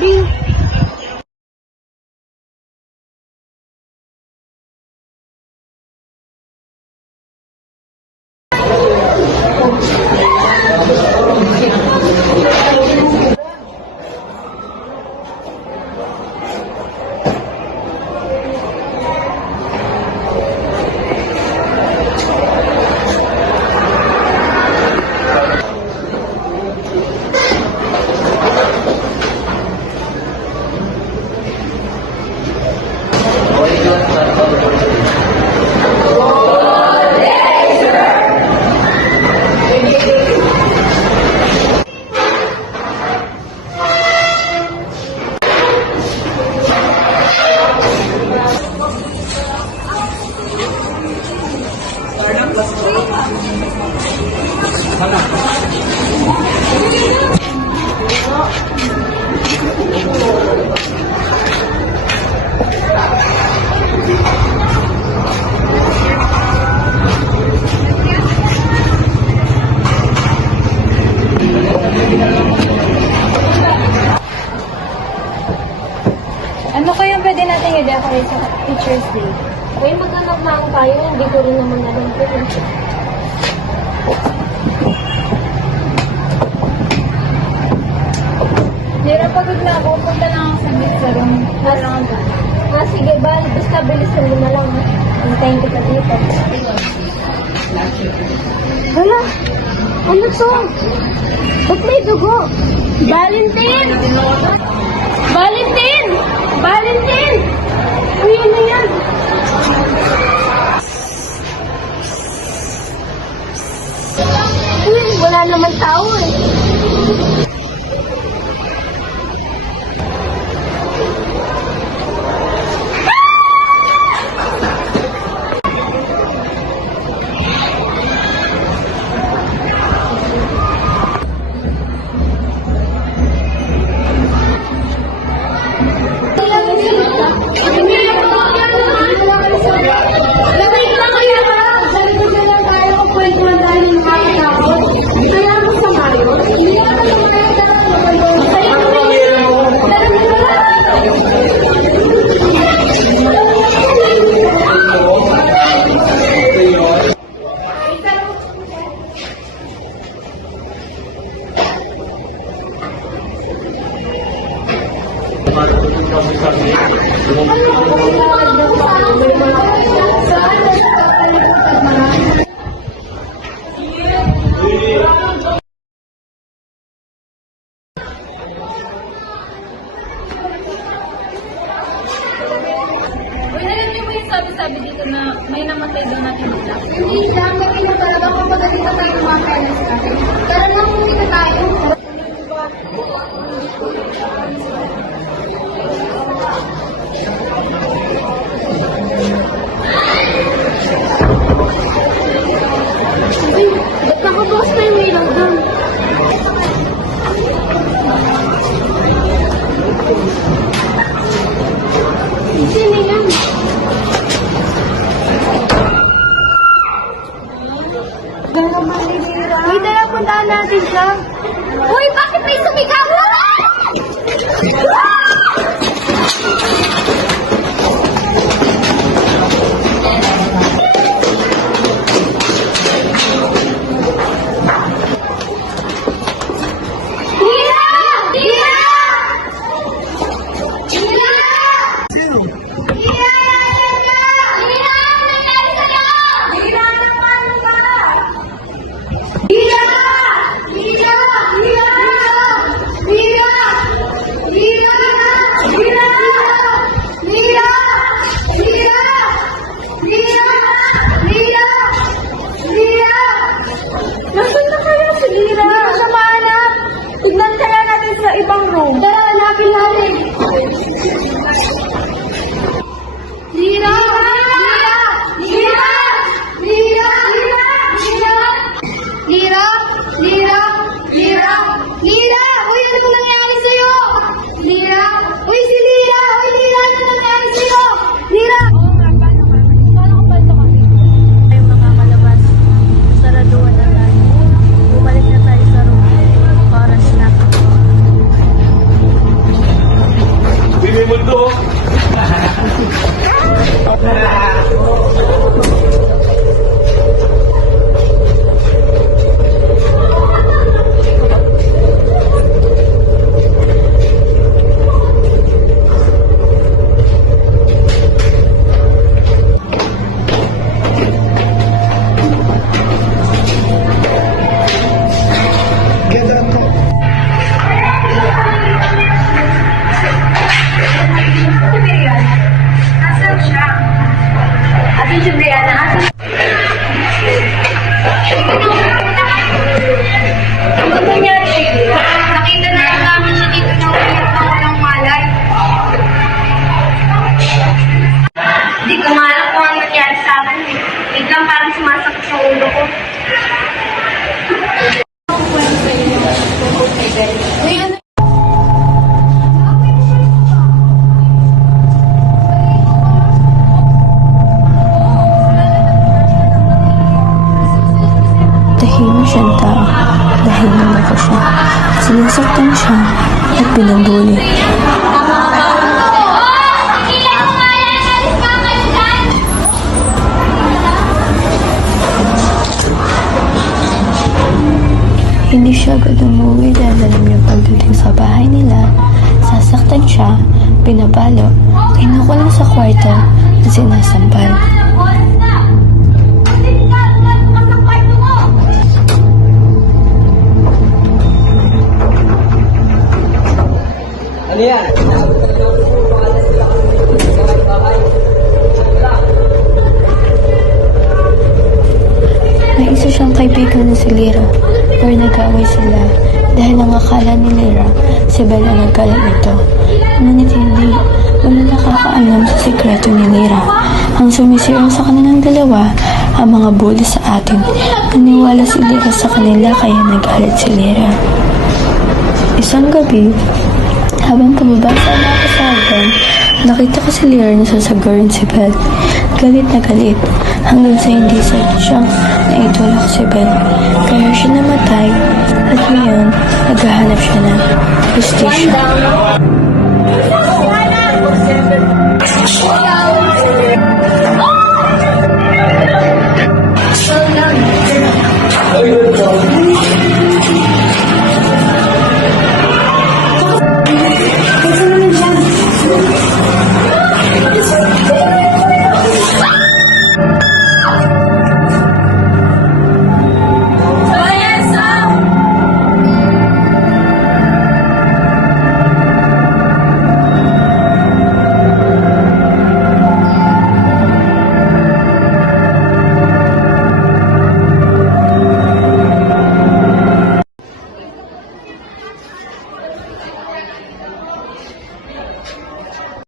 libre. Ano kaya pwede natin i-decorate sa Teacher's Day? Ay, maghanap lang tayo. Hindi ko rin naman alam po. Nira, pagod na ako. Punta lang ako sa pizza room. Kailangan ba? Sige, basta bilisan mo na lang. Hintayin kita dito. Hala, ano to? Ba't may dugo? Valentine! Valentine! Valentine! Uy, ano yan? Uy, wala naman tao eh. Sabi dito na may namatay daw natin bigla. Hindi lang, may pinatalaga ko pag nagkita tayo ng mga parents natin. Tara na, kumita tayo. Uy, ba't nakabukas na yung ilaw doon? Sino yan? Uy, tara, puntahan natin siya. Uy, bakit may sumigaw? Iya! siya. Sinasaktan siya at binubuli. Hindi siya agad umuwi dahil alam niya pagdating sa bahay nila, sasaktan siya, pinapalo, kinukulong sa kwarto at sinasampal. Ano yan? May isa siyang kaibigan na si Lyra, pero nag-away sila dahil ang akala ni Lyra si Belle ang nagkalat nito. Ngunit hindi, wala nakakaalam sa sikreto ni Lyra. Ang sumisiyaw sa kanilang dalawa, ang mga bully sa atin. Naniwala si Lyra sa kanila kaya nagalit si Lyra. Isang gabi, habang pababasa na ako sa hagdan, nakita ko si Lyra na sasagurin si Belle. Galit na galit, hanggang sa hindi siyang naitulak si Belle. Kaya siya namatay, at ngayon, naghahanap siya ng justisya.